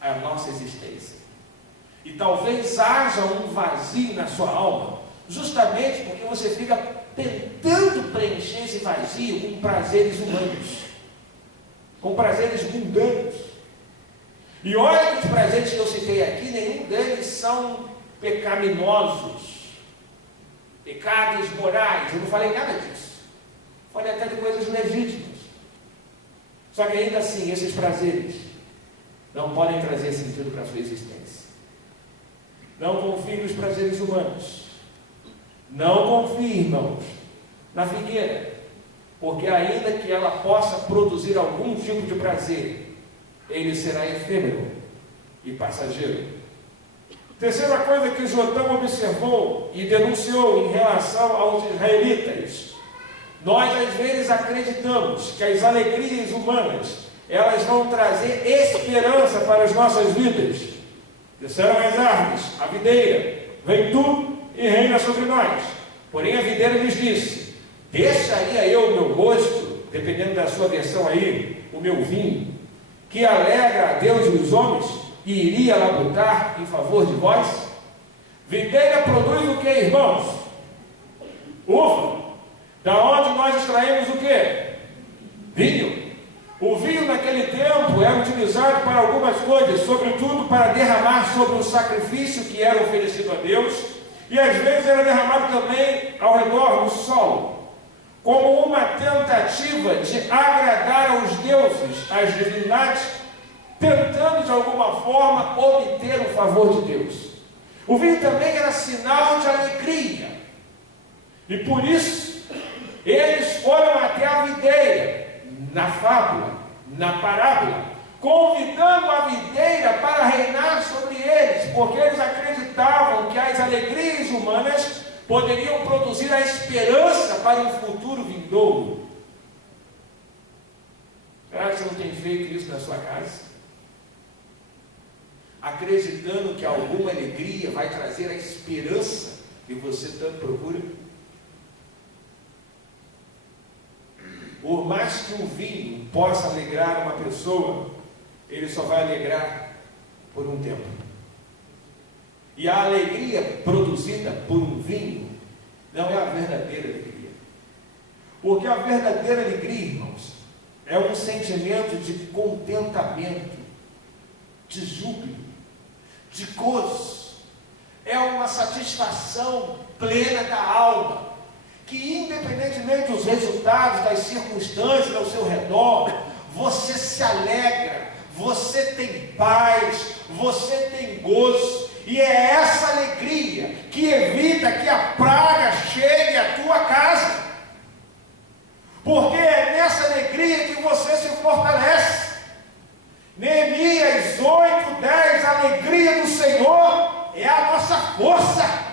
à nossa existência. E talvez haja um vazio na sua alma, justamente porque você fica tentando preencher esse vazio com prazeres humanos, com prazeres mundanos. E olha que os prazeres que eu citei aqui, nenhum deles são pecaminosos, pecados morais. Eu não falei nada disso. Falei até de coisas legítimas. Só que ainda assim, esses prazeres não podem trazer sentido para a sua existência. Não confie nos prazeres humanos. Não confie, irmãos, na figueira, porque ainda que ela possa produzir algum tipo de prazer, ele será efêmero e passageiro. Terceira coisa que Jotão observou e denunciou em relação aos israelitas: nós às vezes acreditamos que as alegrias humanas, elas vão trazer esperança para as nossas vidas. Desceram as árvores, a videira, vem tudo e reina sobre nós. Porém a videira lhes disse: deixaria eu o meu gosto, dependendo da sua versão aí, o meu vinho, que alegra a Deus e os homens, e iria labutar em favor de vós? Videira produz o que, irmãos? Uva. Da onde nós extraímos o que? Vinho. O vinho naquele tempo era utilizado para algumas coisas, sobretudo para derramar sobre o sacrifício que era oferecido a Deus, e às vezes era derramado também ao redor do solo, como uma tentativa de agradar aos deuses, às divindades, tentando de alguma forma obter o favor de Deus. O vinho também era sinal de alegria, e por isso eles foram até a videira, na fábula, na parábola, convidando a videira para reinar sobre eles, porque eles acreditavam que as alegrias humanas poderiam produzir a esperança para um futuro vindouro. Será que você não tem feito isso na sua casa? Acreditando que alguma alegria vai trazer a esperança e você tanto procura? Por mais que um vinho possa alegrar uma pessoa, ele só vai alegrar por um tempo. E a alegria produzida por um vinho não é a verdadeira alegria. Porque a verdadeira alegria, irmãos, é um sentimento de contentamento, de júbilo, de gozo. É uma satisfação plena da alma, que independentemente dos resultados, das circunstâncias ao seu redor, você se alegra, você tem paz, você tem gozo, e é essa alegria que evita que a praga chegue à tua casa, porque é nessa alegria que você se fortalece. Neemias 8:10, a alegria do Senhor é a nossa força.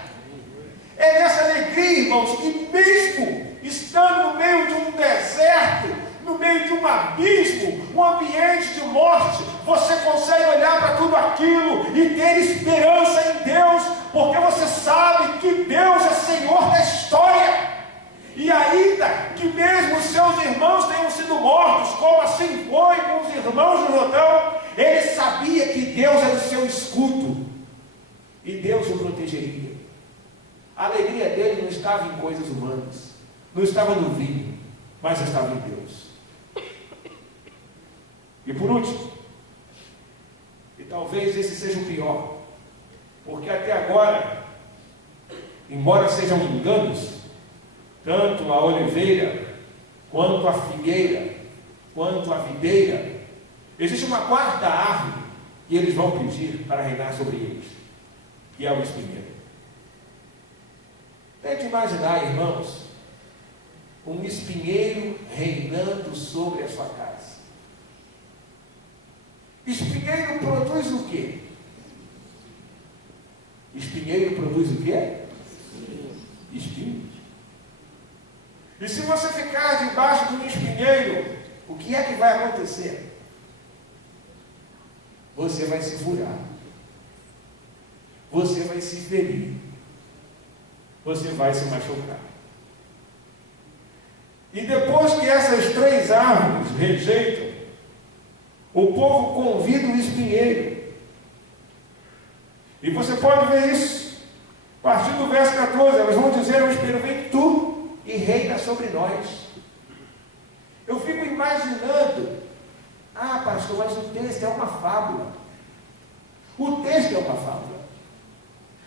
É nessa alegria, irmãos, que mesmo estando no meio de um deserto, no meio de um abismo, um ambiente de morte, você consegue olhar para tudo aquilo e ter esperança em Deus, porque você sabe que Deus é Senhor da história. E ainda que mesmo os seus irmãos tenham sido mortos, como assim foi com os irmãos de Jordão, ele sabia que Deus era o seu escudo, e Deus o protegeria. A alegria dele não estava em coisas humanas, não estava no vinho, mas estava em Deus. E por último, e talvez esse seja o pior, porque até agora, embora sejam enganos, tanto a oliveira, quanto a figueira, quanto a videira, existe uma quarta árvore que eles vão pedir para reinar sobre eles, que é o espinheiro. Tente imaginar, irmãos, um espinheiro reinando sobre a sua casa. Espinheiro produz o quê? Espinheiro produz o quê? Espinhos. E se você ficar debaixo de um espinheiro, o que é que vai acontecer? Você vai se furar. Você vai se ferir. Você vai se machucar. E depois que essas três árvores rejeitam, o povo convida o espinheiro. E você pode ver isso. A partir do verso 14, elas vão dizer ao espinheiro: vem tu e reina sobre nós. Eu fico imaginando, pastor, mas o texto é uma fábula. O texto é uma fábula.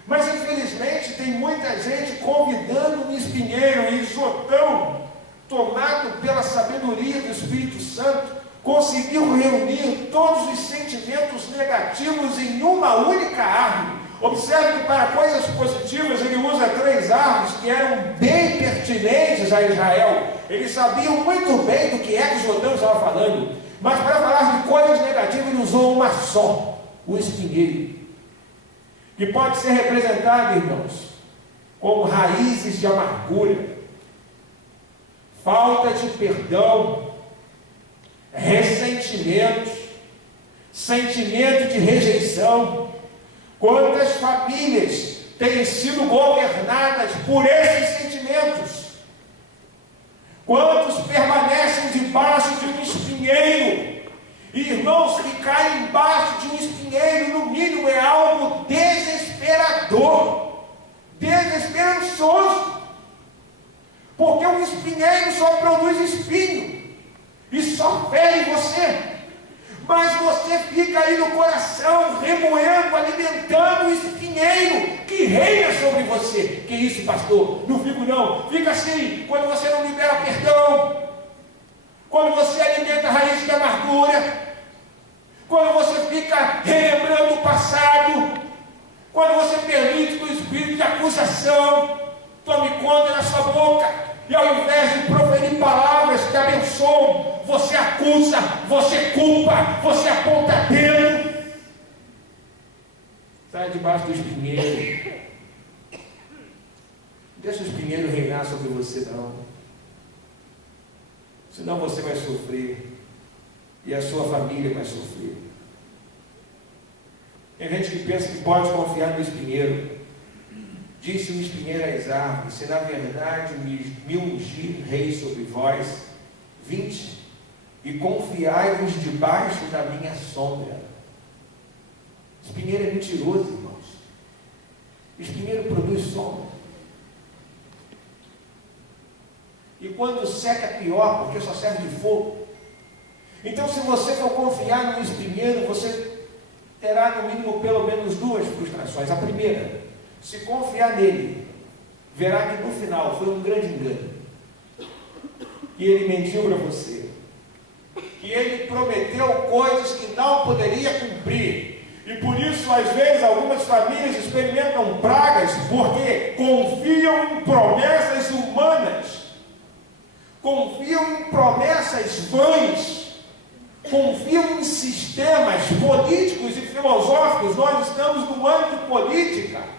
Mas infelizmente tem muita gente convidando um espinheiro, e Jotão, tomado pela sabedoria do Espírito Santo, conseguiu reunir todos os sentimentos negativos em uma única árvore. Observe que para coisas positivas ele usa três árvores que eram bem pertinentes a Israel. Eles sabiam muito bem do que é que Jotão estava falando. Mas para falar de coisas negativas ele usou uma só, o espinheiro, que pode ser representado, irmãos, como raízes de amargura, falta de perdão, ressentimentos, sentimento de rejeição. Quantas famílias têm sido governadas por esses sentimentos? Quantos permanecem debaixo de um espinheiro? Irmãos, ficar embaixo de um espinheiro, no mínimo, é algo desesperador, desesperançoso, porque um espinheiro só produz espinho e só fere você. Mas você fica aí no coração, remoendo, alimentando o espinheiro que reina sobre você. Que isso, pastor? Não fico não. Fica assim, quando você não libera perdão, quando você alimenta a raiz de amargura, quando você fica relembrando o passado, quando você permite que o espírito de acusação tome conta da sua boca, e ao invés de proferir palavras que abençoam, você acusa, você culpa, você aponta dedo. Sai debaixo do espinheiro. Não deixa o espinheiro reinar sobre você, não. Senão você vai sofrer, e a sua família vai sofrer. Tem gente que pensa que pode confiar no espinheiro. Disse o espinheiro às árvores: se na verdade me ungir rei sobre vós, vinde e confiai-vos debaixo da minha sombra. Espinheiro é mentiroso, irmãos. Espinheiro produz sombra. E quando seca é pior, porque só serve de fogo. Então, se você for confiar no espinheiro, você terá no mínimo pelo menos duas frustrações. A primeira: se confiar nele, verá que no final foi um grande engano. E ele mentiu para você. Que ele prometeu coisas que não poderia cumprir. E por isso, às vezes, algumas famílias experimentam pragas porque confiam em promessas humanas. Confiam em promessas vãs. Confiam em sistemas políticos e filosóficos. Nós estamos no ano de política.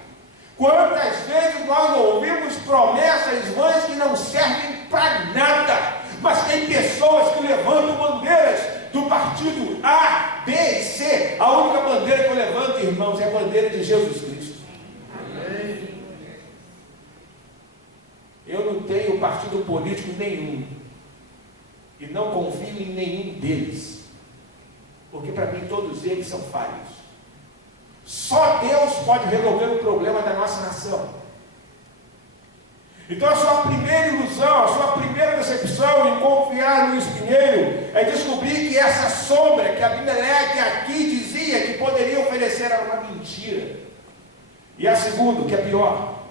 Quantas vezes nós ouvimos promessas vãs que não servem para nada, mas tem pessoas que levantam bandeiras do partido A, B e C. A única bandeira que eu levanto, irmãos, é a bandeira de Jesus Cristo. Amém. Eu não tenho partido político nenhum e não confio em nenhum deles, porque para mim todos eles são falhos. Só Deus pode resolver o problema da nossa nação. Então a sua primeira ilusão, a sua primeira decepção em confiar no espinheiro é descobrir que essa sombra que Abimeleque aqui dizia que poderia oferecer era uma mentira. E a segunda, que é pior: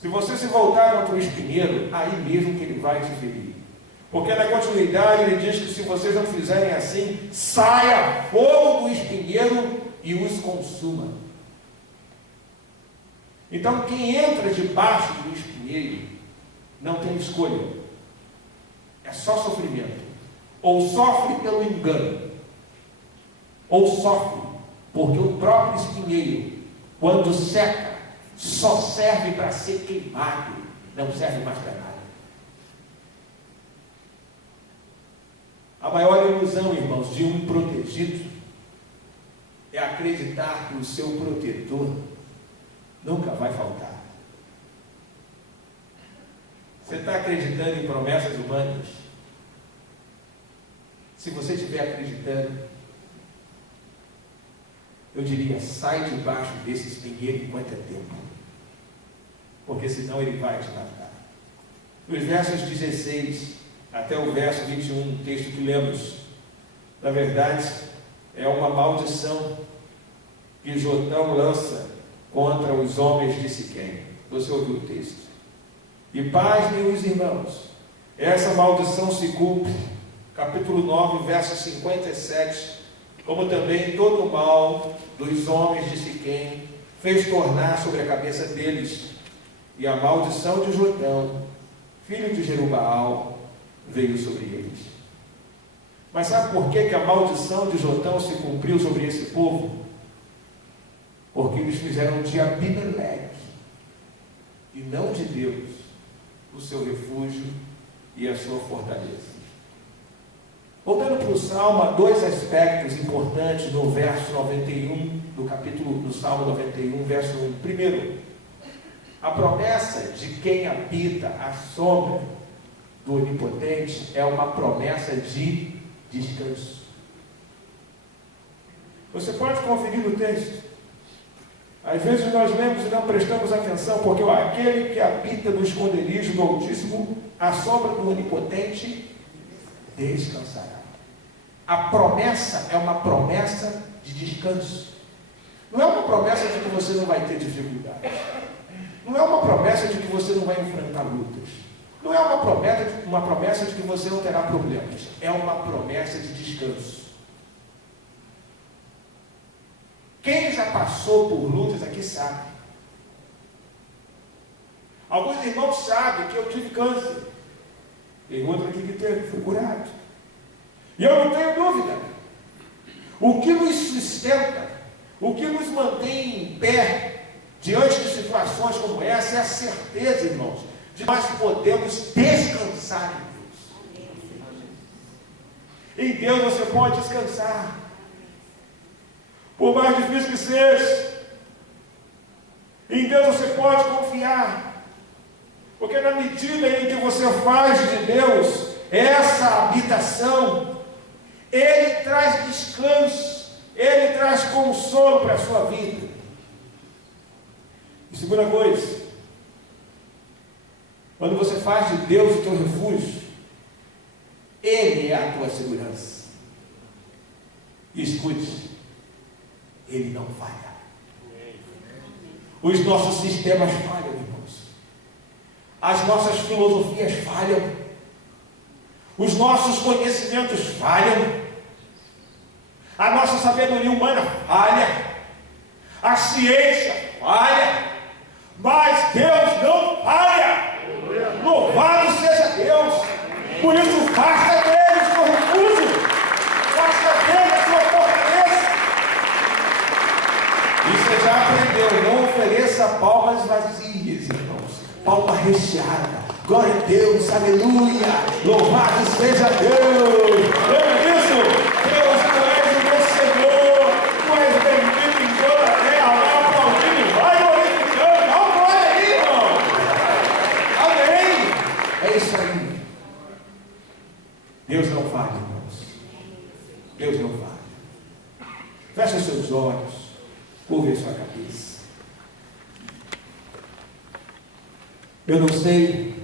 se você se voltar contra o espinheiro, aí mesmo que ele vai te ferir. Porque na continuidade ele diz que se vocês não fizerem assim, saia fogo do espinheiro e os consuma. Então quem entra debaixo do espinheiro não tem escolha. É só sofrimento. Ou sofre pelo engano, ou sofre porque o próprio espinheiro, quando seca, só serve para ser queimado, não serve mais para nada. A maior ilusão, irmãos, de um protegido é acreditar que o seu protetor nunca vai faltar. Você está acreditando em promessas humanas? Se você estiver acreditando, eu diria: sai debaixo desse espinheiro enquanto é tempo, porque senão ele vai te matar. Nos versos 16 até o verso 21, texto que lemos, na verdade, é uma maldição que Jotão lança contra os homens de Siquém. Você ouviu o texto? E paz, meus irmãos, essa maldição se cumpre, capítulo 9, verso 57, como também todo o mal dos homens de Siquém fez tornar sobre a cabeça deles, e a maldição de Jotão, filho de Jerubaal, veio sobre eles. Mas sabe por que a maldição de Jotão se cumpriu sobre esse povo? Porque eles fizeram de Abimeleque e não de Deus o seu refúgio e a sua fortaleza. Voltando para o Salmo, há dois aspectos importantes no verso 91 do Salmo 91, verso 1. Primeiro, a promessa de quem habita a sombra do Onipotente é uma promessa de descanso. Você pode conferir no texto. Às vezes nós lemos e não prestamos atenção, porque aquele que habita no esconderijo do Altíssimo, a sombra do Onipotente, descansará. A promessa é uma promessa de descanso. Não é uma promessa de que você não vai ter dificuldades. Não é uma promessa de que você não vai enfrentar lutas. Não é uma promessa de que você não terá problemas. É uma promessa de descanso. Quem já passou por lutas aqui sabe. Alguns irmãos sabem que eu tive câncer. Tem outro aqui que teve, foi curado. E eu não tenho dúvida. O que nos sustenta, o que nos mantém em pé diante de situações como essa é a certeza, irmãos, de que nós podemos descansar em Deus. Em Deus você pode descansar. Por mais difícil que seja. Em Deus você pode confiar. Porque na medida em que você faz de Deus essa habitação, Ele traz descanso, Ele traz consolo para a sua vida. E segunda coisa, quando você faz de Deus o teu refúgio, Ele é a tua segurança. E escute, Ele não falha. Os nossos sistemas falham, irmãos. As nossas filosofias falham. Os nossos conhecimentos falham. A nossa sabedoria humana falha. A ciência falha. Mas Deus não falha. Louvado seja Deus. Por isso, faça dele o seu refúgio. Faça dele a sua fortaleza. E você já aprendeu, não ofereça palmas vazias, irmãos. Palma recheada. Glória a Deus, aleluia. Louvado seja Deus. Lembra disso? Deus, tu és o meu Senhor. Tu és bendito em toda a terra. Vai aplaudindo, vai glorificando. Dá uma glória aí, irmão. Amém. É isso aí. Deus não falha, irmãos. Deus não falha. Feche os seus olhos. Curve a sua cabeça. Eu não sei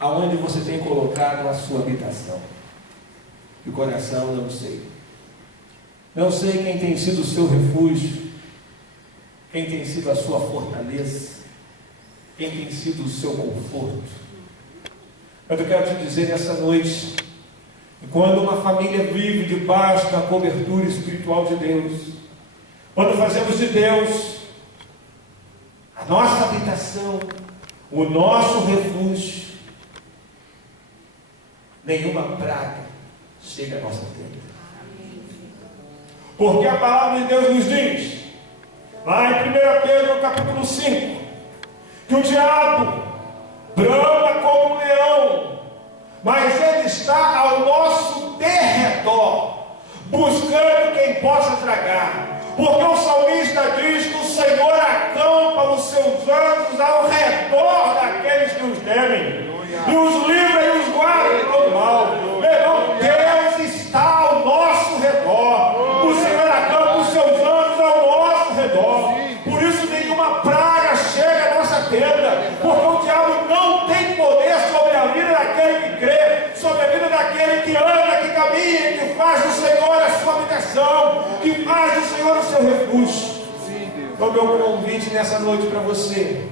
aonde você tem colocado a sua habitação. De coração, não sei. Não sei quem tem sido o seu refúgio, quem tem sido a sua fortaleza, quem tem sido o seu conforto. Mas eu quero te dizer nessa noite, que quando uma família vive debaixo da cobertura espiritual de Deus, quando fazemos de Deus a nossa habitação, o nosso refúgio, nenhuma praga chega à nossa tenda. Porque a palavra de Deus nos diz, lá em 1 Pedro capítulo 5, que o diabo brama como um leão, mas ele está ao nosso derredor, buscando quem possa tragar. Porque o salmista diz que o Senhor acampa os seus anjos ao redor daqueles que os temem, e os livra e os guarda de todo mal. Meu Deus está ao nosso redor. O Senhor acampa os seus anjos ao nosso redor. Por isso nenhuma praga chega à nossa tenda, porque o diabo não tem poder sobre a vida daquele que crê, sobre a vida daquele que anda, que caminha, que faz do Senhor a sua habitação, que faz do Senhor o seu refúgio. Então meu convite nessa noite para você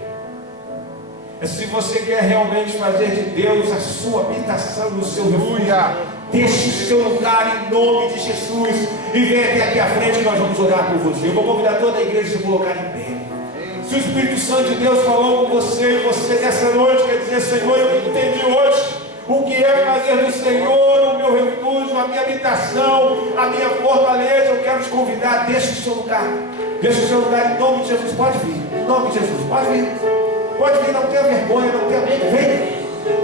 é, se você quer realmente fazer de Deus a sua habitação, o seu refúgio, deixe o seu lugar em nome de Jesus e venha até aqui à frente que nós vamos orar por você. Eu vou convidar toda a igreja a se colocar em pé. Se o Espírito Santo de Deus falou com você, e você nessa noite quer dizer, Senhor, eu entendi hoje o que é fazer do Senhor o meu refúgio, a minha habitação, a minha fortaleza. Eu quero te convidar, deixe o seu lugar. Deixe o seu lugar em nome de Jesus. Pode vir, em nome de Jesus, pode vir. Pode vir, não tenha vergonha, não tenha medo. Venha,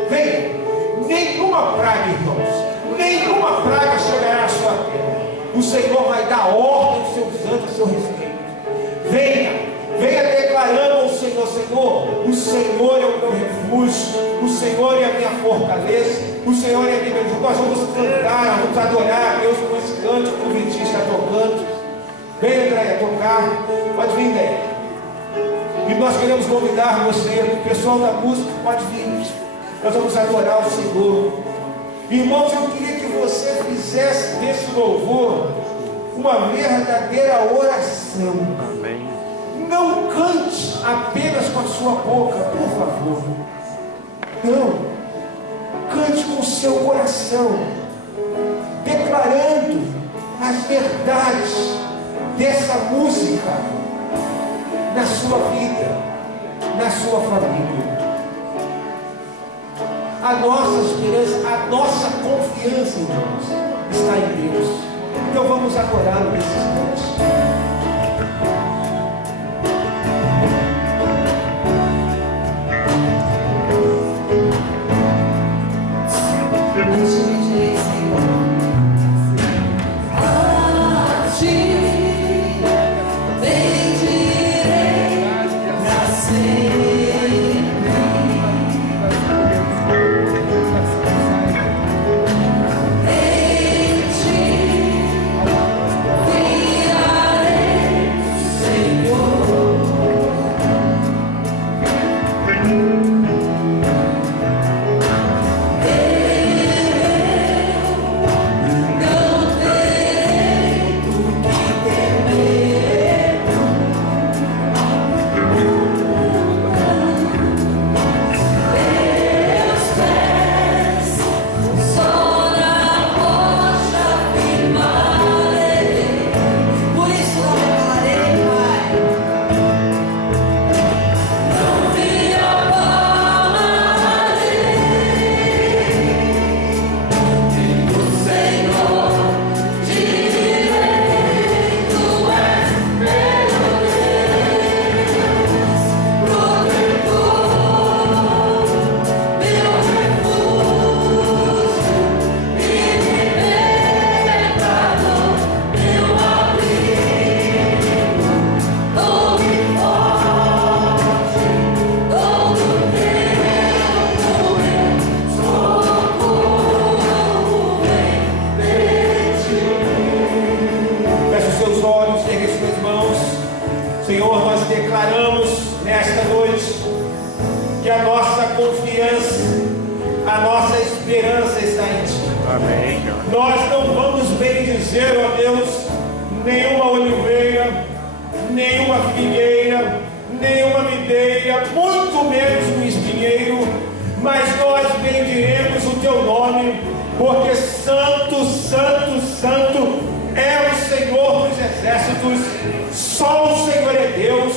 venha. Nenhuma praga, irmãos, nenhuma praga chegará à sua terra. O Senhor vai dar ordem aos seus anjos a seu respeito. Venha, venha declarando ao Senhor, Senhor, o Senhor é o meu refúgio, o Senhor é a minha fortaleza, o Senhor é a minha bênção. Nós vamos cantar, vamos adorar a Deus com esse canto que o Vitinho está tocando. Venha, Andréia, tocar. Pode vir, Andréia. E nós queremos convidar você, o pessoal da música, pode vir. Nós vamos adorar o Senhor. Irmãos, eu queria que você fizesse desse louvor uma verdadeira oração. Amém. Não cante apenas com a sua boca, por favor. Não. Cante com o seu coração, declarando as verdades dessa música na sua vida, na sua família. A nossa esperança, a nossa confiança, irmãos, está em Deus. Então vamos adorá-lo nesses momentos. A ti bendirei. declaramos nesta noite que a nossa confiança, a nossa esperança está em Ti. Amém. Nós não vamos bendizer, ó Deus, nenhuma oliveira, nenhuma figueira, nenhuma videira, muito menos um espinheiro, mas nós bendiremos o Teu nome, porque Santo, Santo, Santo é o Senhor dos exércitos. Só o Senhor é Deus,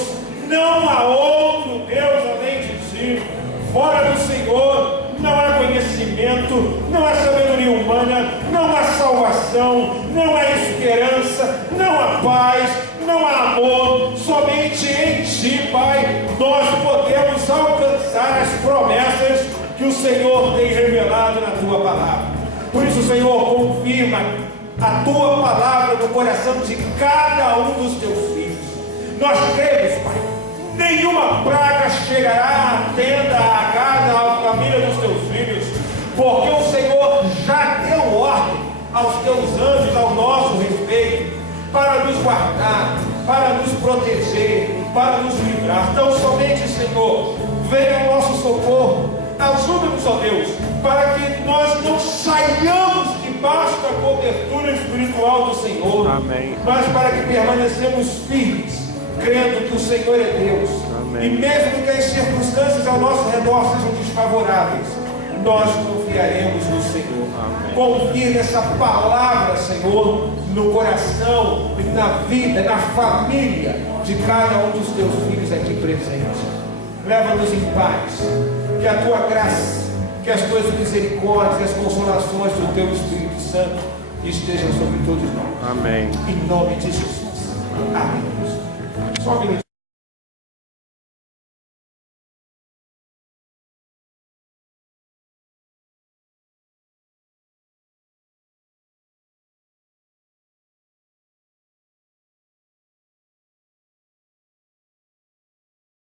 não há outro Deus além de Ti. Fora do Senhor não há conhecimento, não há sabedoria humana, não há salvação, não há esperança, não há paz, não há amor. Somente em Ti, Pai, nós podemos alcançar as promessas que o Senhor tem revelado na Tua palavra. Por isso, Senhor, confirma a Tua palavra no coração de cada um dos Teus filhos. Nós cremos, Pai, nenhuma praga chegará à tenda, à casa, à família dos Teus filhos, porque o Senhor já deu ordem aos Teus anjos ao nosso respeito, para nos guardar, para nos proteger, para nos livrar. Então somente, Senhor, venha ao nosso socorro, ajuda-nos, ó Deus, para que nós não saiamos debaixo da cobertura espiritual do Senhor. Amém. Mas para que permanecemos firmes, crendo que o Senhor é Deus. Amém. E mesmo que as circunstâncias ao nosso redor sejam desfavoráveis, nós confiaremos no Senhor. Amém. Confie nessa palavra, Senhor, no coração, na vida, na família de cada um dos Teus filhos aqui presentes. Leva-nos em paz, que a Tua graça, que as Tuas misericórdias, as consolações do Teu Espírito Santo estejam sobre todos nós. Amém. Em nome de Jesus. Amém. Só um minuto.